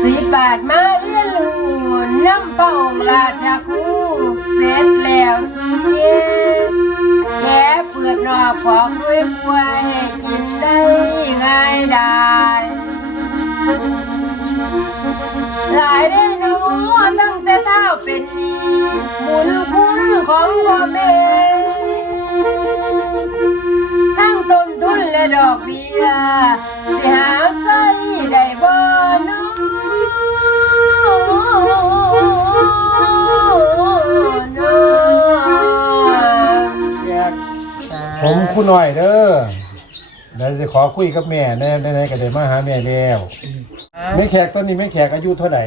สีบาทมาเรียนรู้น้ำเป่าราชาคูเสร็จแล้วสุเยแค่เปลือกนอกของด้วยบวยกินได้ง่ายดายหลายได้หนูตั้งแต่เท้าเป็นนี้บุญคุณของพ่อแม่ทั้งต้นทุนและดอกเบี้ยสิหาใส่ได้บ่ หน่อยเด้อเดี๋ยวจะขอคุยกับแม่แน่ไหนๆก็ได้มาหาแม่แล้วแม่แขกตอนนี้แม่แขกอายุเท่าไหร่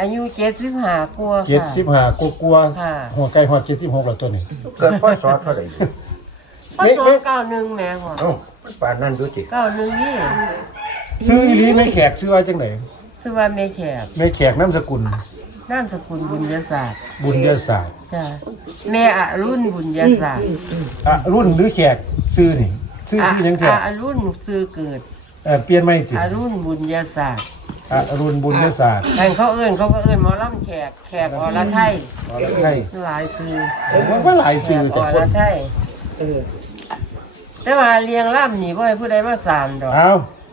อายุเจ็ดสิบห้ากว่าเจ็ดสิบค่ะห้ากกลัวๆค่ะหัวไก่หอดเจ็ดสิบหกแล้วตัวนี้เกิดพ่อสอเท่าไหร่อยู่พ่อสองเก้าหนึ่งแม่หัวเอ้ามันป่านนั้นดูจิเก้าหนึ่งนี่ซื้ออีหลีแม่แขกซื้อไว้จังไหนชื่อว่าแม่แขกแม่แขกน้ำสกุลนามสกุลบุญยศาสตร์ บุญยศาสตร์จ้ะแม่อรุ่นบุญยศาสตร์อะรุ่นหรือแขก ซื้อนี่ซื้อชื่อยังแขกอรุ่นซื้อเกิด เออเปลี่ยนไม่ติอรุ่นบุญยศาสตร์อะรุ่นบุญยศาสตร์แข่งเขาเอิ้นเขาก็เอิ้นหมอลำแขกแขกอรไทยใช่หลายซื้อผมว่าว่าหลายแขซื้อกอแต่ครนไทยเออแต่ว่าเรียงล่ำนี่บ่ให้ผู้ใดมาสานดอกเอา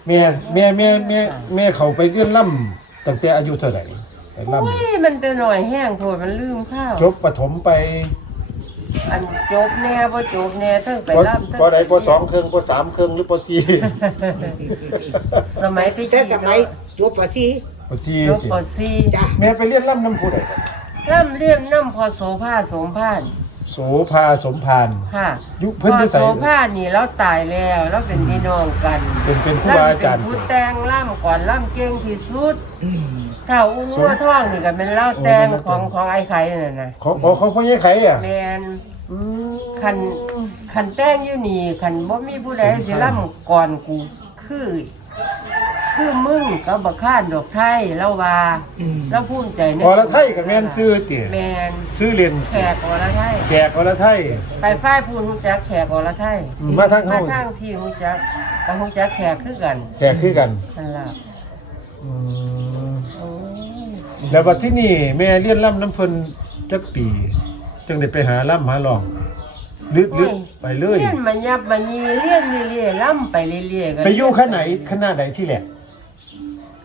แม่แม่แม่แม่แม่เขาไปเรียนล่ำตั้งแต่อายุเท่าไหร่ไปล่อุ้ยมันจะหน่อยแห้งโพดมันลืมข้าวำจบประถมไป อันจบแน่บ่จบแน่เทั้งไปปล่ำปใดปสองเครื่องปสามเครื่องหรือปสี่สมัยที่แต่สมัยจบปสี่ปสี่จบสิปสี่จ้ะแม่ไปเรียนล่ำน้ำผู้ใดครับล่ำเรียมน้ำพอโสภาสมพานโสภาสมพาน ค่ะยุคพเพิ่นออยู่โสใส่ภานี่เราตายแล้วเราเป็นพี่น้องกันเป็นเป็นผู้ล่ำว่าเป็อาจารนย์ผู้แต่งล่ำก่อนล่ำเก่งที่สุด ถ้าอุ้งวัวท่องนี่ก็เป็นเล่าแต่งของของไอ้ไข่นั่นน่ะของของของพ่อใหญ่ไข่อะแมนคันคันแต่งอยู่นี่คันบ่มีผู้ใดสิล่ำก่อนกูคือ คือมึงกับบักข้านดอกไทยแล้วว่าแล้วภูมิใจในอรไทยกับแม่นซื้อเตี๋ยแมนซื้อเรียนแขกอรไทยแขกอรไทยไปฝ้ายพูนฮู้จักแขกอรไทยมาทั้งมาเขาทางที่ฮู้จักกับฮู้จักแขกคือกัน แขกคือกันนั่นล่ะอืมโอ้ย แล้วบัดที่นี่แม่เรียนล่ำน้ำเพิ่นจักปี จังได้ไปหาล่ำหาลองลึกลึกไปเลยเรียนมายับมายีเรียนเรื่อยๆล่ำไปเรื่อยๆกันไปอยู่ขนาดไหนขนาดไหนที่แหลก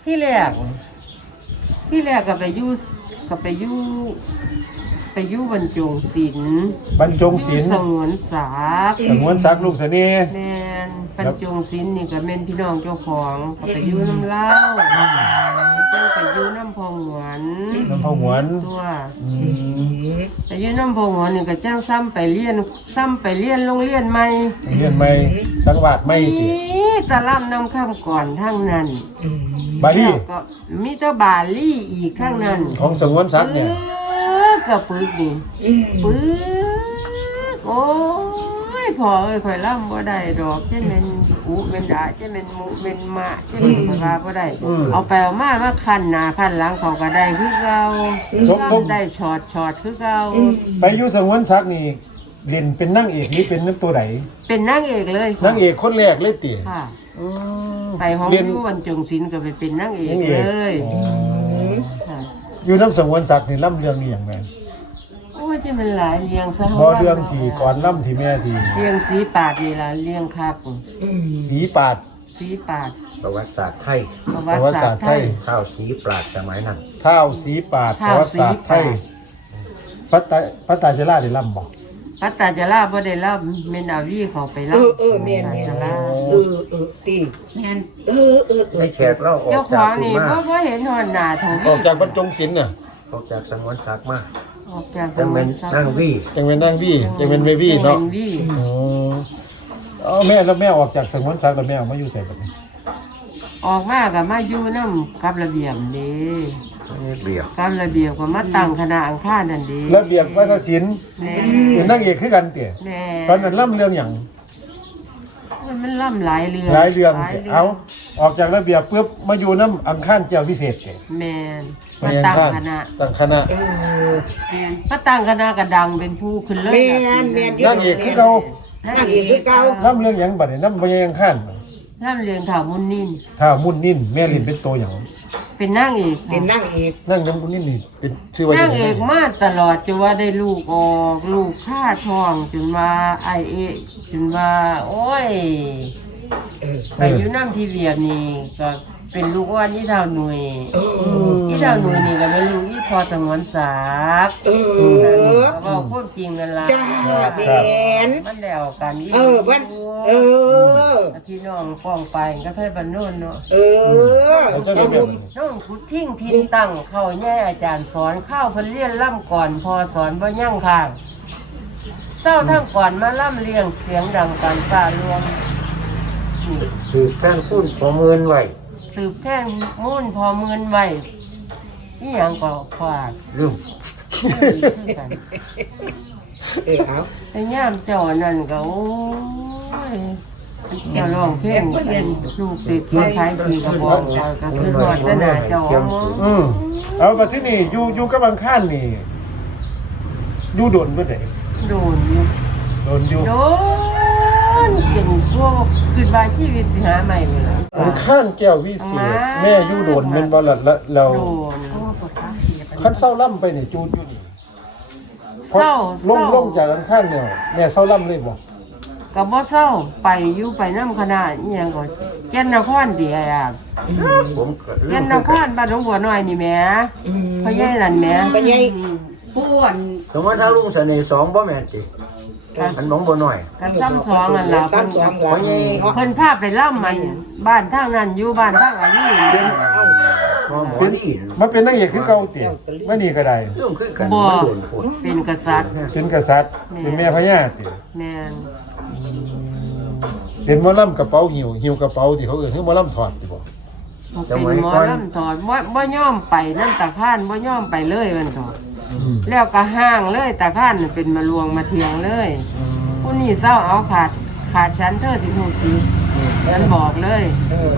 ที่แรกที่แรกก็ไปอยู่ก็ไปอยู่ ไปอยู่บรรจงศิลป์บรรจงศิลป์สงวนศักดิ์สงวนศักดิ์ลูกเสน่ห์แมนบรรจงศิลป์นี่ก็เป็นพี่น้องเจ้าของก็ไปอยู่น้ำเล่าเจ้าไปอยู่น้ำพองหวนน้ำพะหวนตัวอืมไปอยู่น้ำพองหวนนี่ก็จ้างซ้ำไปเรียนซ้ำไปเรียนโรงเรียนใหม่เรียนไม่สังวาดไม่ตินี่ตะล่ำน้ำข้ามก่อนทั้งนั้นบาลีแล้วก็มีแตะบาลี่อีกข้างนั้นของสงวนศักดิ์เนี่ย กระปึกนี่ปึกโอ้ยพอเอ้ยข่อยล่ำบ่ได้ดอกเช่นเป็นอุเป็นดาเช่นเป็นหมูเป็นมะเช่นเป็นปลาบ่ได้เอาไปเอามามาคันหน้าคันหลังเขาก็ได้คือเก่าล่ำได้ช็อตช็อตคือเก่าไปอยู่สงวนศักดิ์นี่เล่นเป็นนางเอกหรือเป็นนักตัวไหนเป็นนางเอกเลยนางเอกคนแรกเลยติค่ะ อืมไปห้องเรียนอยู่วันจงศิลป์ก็ไปเป็นนางเอกนางเอเลกยอ๋อค่ะ อยู่น้ำสงวนศักดิ์นี่ล่ำเรื่องนี้อย่างไรโอ้ยที่มันหลายเลี้ยงซะบ่เรื่องที่ก่อนล่ำที่แม่ที่เลี้ยงสีปาดนี่ล่ะเลี้ยงครับสีปาดสีปาดประวัติศาสตร์ไทยประประวัวัติติศาศาสสตตร์ร์ไทไทยยข้าวสีปราดสมัยนั้นเท้าสีปาดประท้าววัติศาสตร์ไทยสีปาดพระตาพระตาจราได้ล่ำบอก พัตตาจะลาบ่ได้รับเมนอาวีเขาไปเอรับอเออแม่นแม่นจะลาเออเออตีแม่นเออเออเออไม่แขกเล่าออเจ้ากขจาอกงคุณนี่มาบ่บ่เห็นหอนหน้าทองออกจากบรรจงศิลป์น่ะออกจากสงวนศักดิ์มาออกจากจังเป็นนั่งวี่จังเป็นนางวี่จังเป็นเบบี้เนาะจังป็วีอ๋อเอาแม่แล้วแม่ออกจากสงวนศักดิ์แล้วแม่ออกมาอยู่ใส่แบบนี้ออกมาก็มาอยู่นำกับระเบียบ นี่เบียบกับระเบียบก็มาตั้งคณะอังคารนั่นดีระเบียบวัฒนศิลป์แม่เป็นนางเอกคือกันเตี่ยแม่ตอนนั้นล่ำเรื่องอย่างมันล่ำหลายเรื่องหลายเรื่องหลยเอาออกจากระเบียบปุ๊บมาอยู่น้ำอังคารเจ้าพิเศษเตี่ยแม่นมามาอังตั้งคารคณะตั้งคณะเออมาตั้งคณะกระดังเป็นผู้ขึ้นเลยแม่นแม่นนางเอกคือเรานางเอกคือเก่าล่ำเรื่องอย่างบัดนี้น้ำพญาอังคารล่ำเรียนข่าวมุนนินถ้ามุ่นนิ่นแม่ลินเป็นตัวอย่าง เป็นนางเอกเป็นนางเอกนั่งน้ำคุณนี่นี่เป็นชื่อว่าจันางงไงเอกมาตลอดจนว่าได้ลูกออกลูกค่าทองจนว่าไอเอะจนว่า โอ้ย เออไปอยู่น้ำที่เวียดนี่ก็ เป็นลูกอ้วนอีเท่าหน่วยเอออีเท่าหน่วยนี่ก็เป็นลูกอีพอสงวนศักดิ์เออก็บอกความจริงนั่นล่ะจ้าแมนมันแล้วกันอีเออวันเออพี่น้องป้องไปก็เพื่อบันโน่นเนาะเออเอาเจ้าเอาเรียบุนญน้องพุดทิ้งทินตั้งเข้าแย่อาจารย์สอนข้าวเพิ่นเรียนล่ำก่อนพอสอนบ่ยั่งข้างเศร้าทั้งก่อนมาล่ำเลียงเสียงดังกันฟ้ารวมนี่สืบแท่นพุ่นขอเมือนไว้ สืบแท่งมุ่นพอเมือนไว้อีหยังก็ขวาดลืมดีคือกันเออเอาแต่ย่ามเจอนั่นก็โอ้ยเจ้าร้องเพลงกันลูกติดมาใช้ทีกระบอกก็คือหอดแต่หน้าจอมองอืมเอามาที่นี่อยู่อยู่กับบางข้านนี่อยู่โดนเพื่อไหนโดนอยู่โดนอยู่โดน เก่งพวกคืนบายชีวิตสิหาใหม่เลยล่ะบางข้านแก้ววิเศษแม่อยู่โดนเป็นบ่ละละเราโดนขั้นเศร้าล่ำไปนี่จูดอยู่นี่เศร้าลเศงร้าลงจากบางข้านเนี่ยแม่เศร้าล่ำเลยบ่กับบ่เศร้าไปอยู่ไปน้ำคณะอีหยังก็แก่นนครเดียอะผมก็ลืแก่นมนครบ้านหลวงบัวน้อยนี่แหม่อืมพ่อใหญ่นั่นแหม่พ่อใหญ่ป้วนสมมติถ้าลุงเสน่ห์สองบ่แม่นติ อันน้องบ่น้อยกันซ้ำสองนั่นล่ะสาเพิ่มนสองหลังเนาะเพิ่นพาไปล่ำมัน บ้านทางนั้นอยู่บ้านทางอันนี้เอ้าหมอหมอนี่มันเป็นนางเอกคือเก่าเตี๋ยว่านี่ก็ได้ เรื่องคือกันมันโดนปวดเป็นกษัตริย์เป็นกษัตริย์เป็นแม่พญาเตี๋ยแม่นเป็นหมอลำกระเป๋าหิวหิวกระเป๋าที่เขาเอ่ยคือหมอลำถอดดีบ่เป็นหมอลำถอดบ่บ่ย่อมไปนั่นตาข้านบ่ย่อมไปเลยมันถอด แล้วก็ห้างเลยตาข้านน่ะเป็นมาลวงมาเทียงเลยผู้นี้เศร้าเอาขาดขาดฉันเธอสิหูจีฉันบอกเลยเออ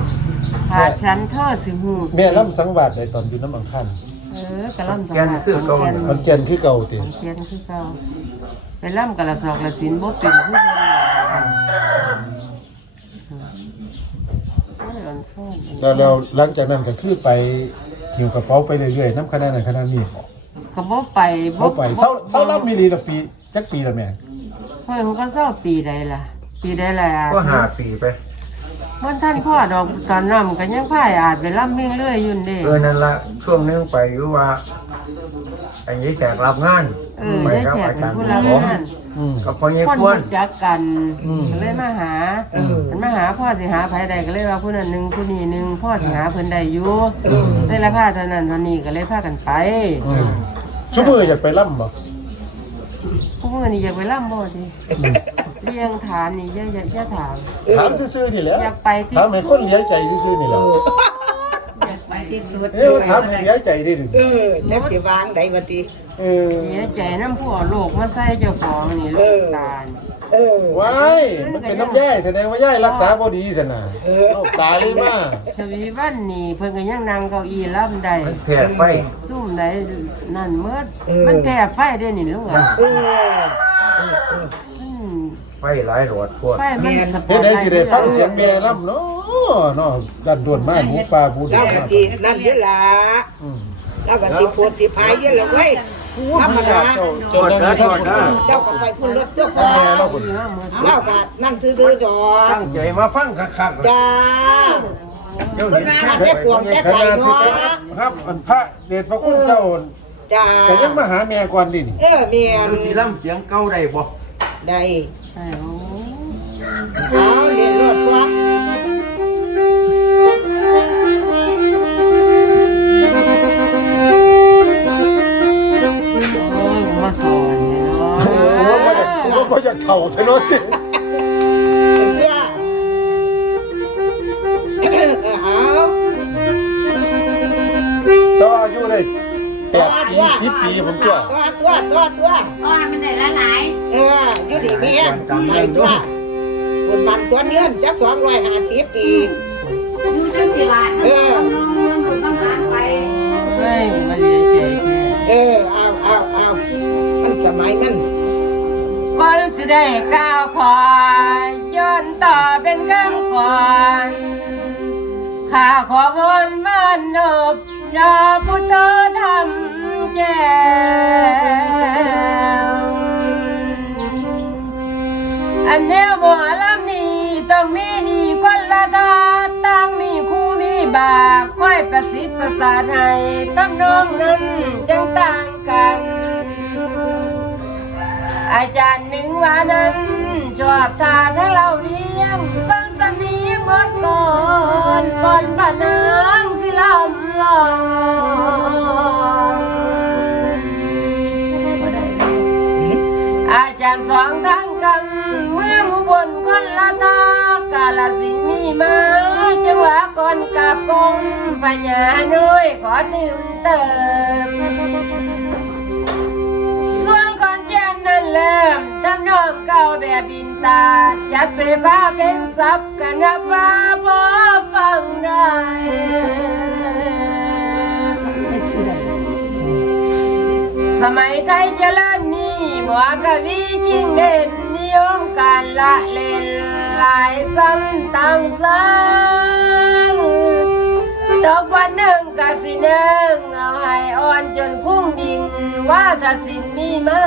ขาดฉันเธอสิหูแม่ลำสังวาสในตอนอยู่น้ำอังคันเออกะล่ำสแกนคือเก่าแกนมันแก่นคือเก่าเตี๋ยเกียนคือเก่าไปล่ำกะละสอกละสินบ่เป็นคือเก่าโอ้ยอ่อนซ่อนแล้วแล้วหลังจากนั้นก็คือไปหิวกระเป๋าไปเรื่อยๆน้ำคณะนั้นคณะนี้ ก็บ่ไปเขาไปเศร้าเศร้าลำมีลีละปีจักปีละแม่เพิ่นก็เศร้าปีใดล่ะ ปีใดล่ะก็หาปีไป มันท่านพ่อดอกตอนนั้นก็ยังพายอาจไปล่ำเมียงเรื่อยอยุ่นเด้ เออนั่นละช่วงนึงไปอยู่ว่าอันนี้แขกรับงานเออไปได้กับแขกอาเป็จานรย์ผู้ขรับองงานอืม กับพ่อเยี่คนควรรู้จักกันก็เลยมาหามันมาหาพ่อสิหาไผใดก็เลยว่าผู้นั้นหนึงผู้นี้หนึงพ่อสิหาเพิ่นได้อยู่ได้ละพาเท่านั้นเท่านี้ก็เลยพากันไปอืม ชั่วมืออยากไปล่ำบ่ผู้มื้อนี้อยากไปล่ำบ่ดิเลี้ยงฐานนี่อย่าอย่าอย่าถามถามซื่อๆนี่แหละอยากไปที่ถามให้คนเลี้ยงใจซื่อๆนี่แหละอยากไปที่สุดเอ้ยถามให้เลี้ยงใจดิเออจักสิวางได้บ่ติเออเสียใจน้ำผู้เอาโลกมาใส่เจ้าของนี่ลูกตาล เออ ว้ายมันเป็นน้ำย่ายแสดงว่าย่ายรักษาบ่ดีสินะเออ โรคตายเลยมาชวีวันนี่เพิ่นก็ยังนั่งเก้าอี้ล่ำได้มันแผ่ไฟซุ่มได้นั่นเมื่อมันแพ้ไฟได้นี่ลูกอะเออ อืมไฟหลายหลอดพวดไฟมันสปอเฮ็ดร์ตได้สิได้ฟังเสียงแม่ล่ำเนาะเนาะดันด่วนมากหมูป่าบูดเราก็สินั่นอยู่ล่ะอืมเราก็สิโพดสิพายอยู่ล่ะเว้ย ธรรมดาจนนั้นท่านเจ้าก็ไปพุ่นรถเจ้าพอแม่เราคนเราก็นั่นซื่อๆดอกตั้งใจมาฟังคักๆจ้าเดี๋ยวคนเห็นงานแต่กวงแต่ขไก่นาดสิเนาะไปครับอันพระเดชพระคุณเจ้าจ้าก็ยังมาหาแม่ก่อนดินี่เออแม่นดูสีล่ำเสียงเก่าได้บ่ได้ใช่โอ้เอ ตัวคนมันกวนเงินจักสองร้อยห้าสิบปีอยู่จังสิลานน้องน้องเมืองคุณต้องหาไปเฮ้ยมันเสียใจแท้เออเอาเอาเอามันสมัยนั้นก่อนสิได้ก้าวขอย้อนต่อเป็นคำก่อนข้าขอวนมาานนบยาพุทธธรรมแก้ อันแนวหมอลำนี้ต้องมีดีคนละทาตั้งมีคู่มีบาค่อยประสิทธิ์ประสานให้ตั้งน้องนั้นจังต่างกัน อาจารย์หนึ่งว่านั้นชอบทานให้เราเรียงฟังสนีหมดก่อนก่อนบ้านนางสิลำลองอาจารย์สองทั้งกัน ลสินมีมาจังหวะก่อนกับกงพญาน้อยขอตื่นเติมส่วนคอนแก่นนั้นเริ่มทำนองเก่าแบบบินตาจัดเสพาเป็นซับกันนับว่าพอฟังได้สมัยไทยเจริญนี่หมอกวีชิงเด่นนิยมการละเล่น ลายซ้ำต่างสังตกวันหนึ่งกะสิหนึ่งเอาให้อ่อนจนพุ่งดินว่าถ้าสินมีมา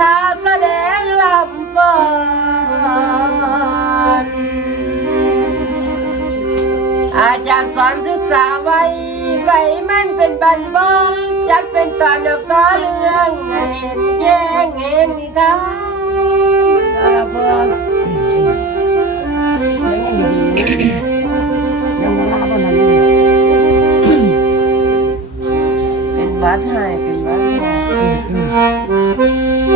ถ้าแสดงลำฟอนอาจารย์สอนศึกษาไว้ไว้มันเป็นบันบอนจัดเป็นตอนดอกตอเรื่องเห็นแย้งเห็นนิทานเอาละ เพื่อนยังบ่ลาบ่นั้นเป็นวัดให้เป็นวัดให้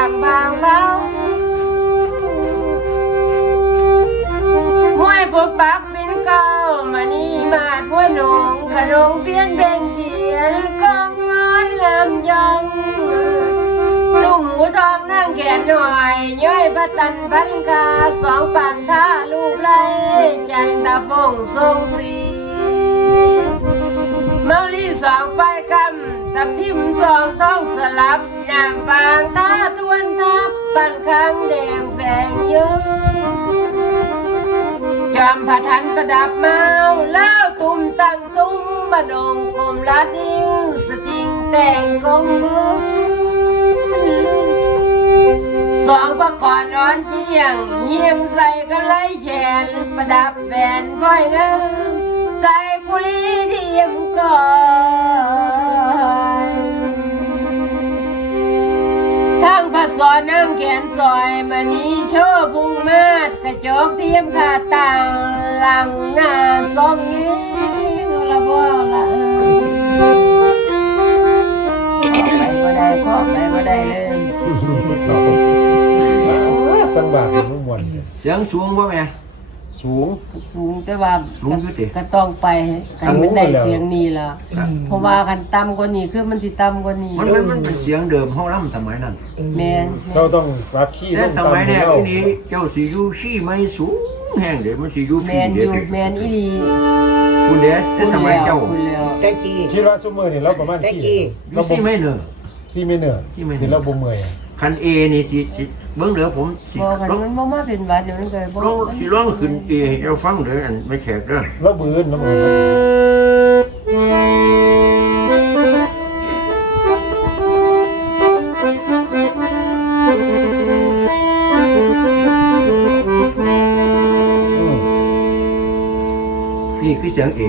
ายบางเบาห้วยพบปักเป็นเก้ามานี่มาดหัวหนงขนงเพี้ยนเบงเขียนกองงอนงามยองลูกหมูทองนั่งแขนหน่อยย้อยพระตันพันกาสองปันท่าลูกไหลจันตะฟงทรงสีเมาลีสองไฟคำทับทิมสองต้องสลับ นางฟางตาทวนทับปันข้างแดงแฝงเยอะจอมผทันประดับเมาแล้วตุ่มตั้งตุ้มบดงกลมลาดิ้งสติงแต่งกงมือสองประกอบนอนเจียงเฮียงใส่กระไลแขนประดับแหวนพ้อยงามใส่กุลีเทียมก่อน สอนน้ำแขนซอยมันนี้โชว์บุงมาดกระจกเทียมขาต่างหลังหน้าซองเงี้ยละบ่ละไปก็ได้ขอไปก็ได้เลยสังบาทมันม่วนเนี่ยเสียงสูงบ่แม่ สูง สูงแต่ว่าสูงอยู่ติก็ต้องไปให้มันได้สูงแล้วเสียงนี้ล่ะเพราะว่ากันต่ำกว่านี้คือมันสิต่ำกว่านี้มันมันมันเป็นเสียงเดิมเฮาล่ำสมัยนั้นแม่นเราต้องปรับขี้แต่ลงสตามมัยให้เนี้ยเราทีนี้เจ้าสิอยู่ขี้ไม่สูงแห้งเด้มันสิอยู่แมขี้นอเด้ยู่แมนอีหลีคุณเด้แต่สมัยเจ้าคุณแล้วแต่กี้ คิดว่าซุมื้อนี่เราประมาณแต่ขี้กี้ อยู่เราบ่ซี่ไม่เนอะซี่ไม่เหนื่อยซี่ไม่เหนื่อย นี่เราบ่เมื่อยอะคันเอนี่สิสิ เบิ่งเด้อผมสิบอกกันลองมันบ่มาเป็นหวัดเดี๋ยวมันเกิดบ่ลองสิลองขึ้นเอให้เราฟังเด้ออันไม่แขกเด้อเราบืนน้ำมันนี่คือเสียงเอ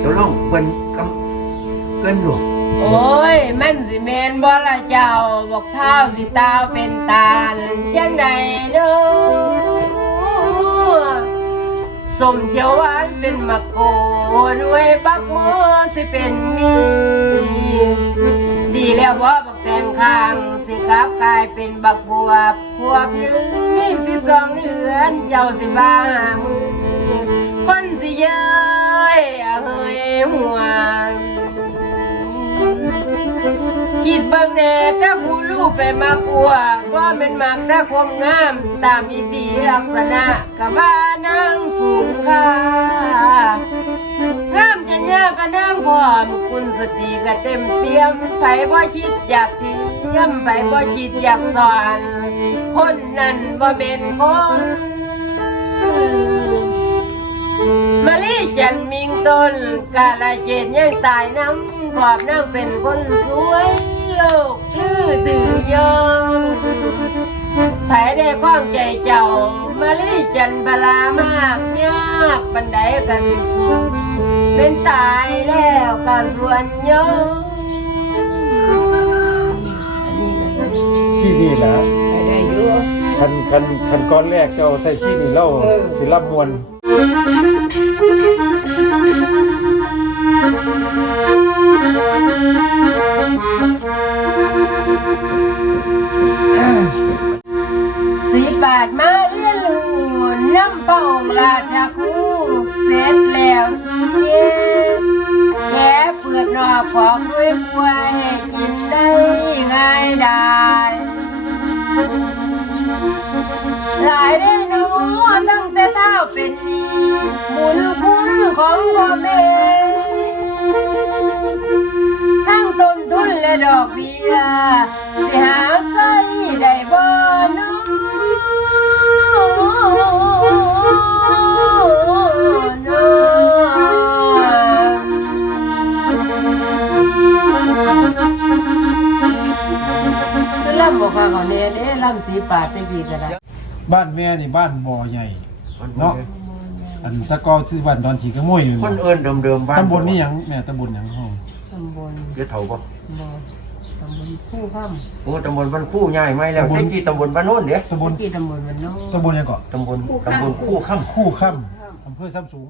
เจ้าลองเปิ้นกำเกินหนวก โอ้ย มันสิแม่นบ่ละเจ้าบอกเท้าสิตาวเป็นตาลจังไดเด้อสมเขียวหวานเป็นมะโกนไว้ปักหมอสิเป็นมีดีแล้วบ่บักแตงข้างสิสิกลับกลายเป็นบักบัวบขวบหนึ่งมีสิบสองเดือนเจ้าสิบ้ามือคนสิเย้ยเฮยหัว คิดเบิ่งแน่ถ้าผู้ลูกไปมากลัวว่าเป็นมากถ้าคมงาม ตามอีดีลักษณะกับว่านางสูงค่างามจะยากก็นางพร้อมคุณสติก็เต็มเปี่ยมไผบ่คิดอยากที่ย่ำไผบ่คิดอยากสอน คนนั้นบ่เป็นคนมาลีจันมิงต้นกาลเจนยังตายน้ำ ขอบนางเป็นคนสวยโลกชื่อตื่อยองไผได้ข้องใจเจ้ามาลีจันบลามากยากบันไดกะสิสูงเป็นตายแล้วกะส่วนยองที่นี่นะได้อยู่คันคันคันก้อนแรกเจ้าใส่ขี้นี่เล่าเออสิรับมวล สีบาทมาเลี้ยนลูน้ำเป่าราชาคูเสร็จแล้วสุเยแค่เปลือกนอกของด้วยบวยกินได้ง่ายได้หลายได้หนูตั้งแต่เท้าเป็นนี้บุญคุณของพ่อแม่ และดอกเบี้ยสิหาใส่ได้บ่น้อคือล่ำบอกว่าเขาเนี่ยเด้ลำสีปาดไปกี่กระดาษบ้านแม่นี่บ้านบ่อใหญ่มันเนาะอันตะกอซื้อบ้านดอนขีกระมวยอยู่คนเอิ้นเดิมๆบ้านตำบลนี่หยังแม่ตำบลหยังห้องตำบลเดี๋ยวเฒ่าบ่ คู่ข้ามโอ้ตำบลบ้านคู่ใหญ่ไหมแล้วที่กี่ตำบลบ้านโน้นเด้ตำบลกี่ตำบลมันน้องตำบลหยังก่อนตำบลตำบลคู่ค่ำคู่ค่ำอำเภอซ้ำสูง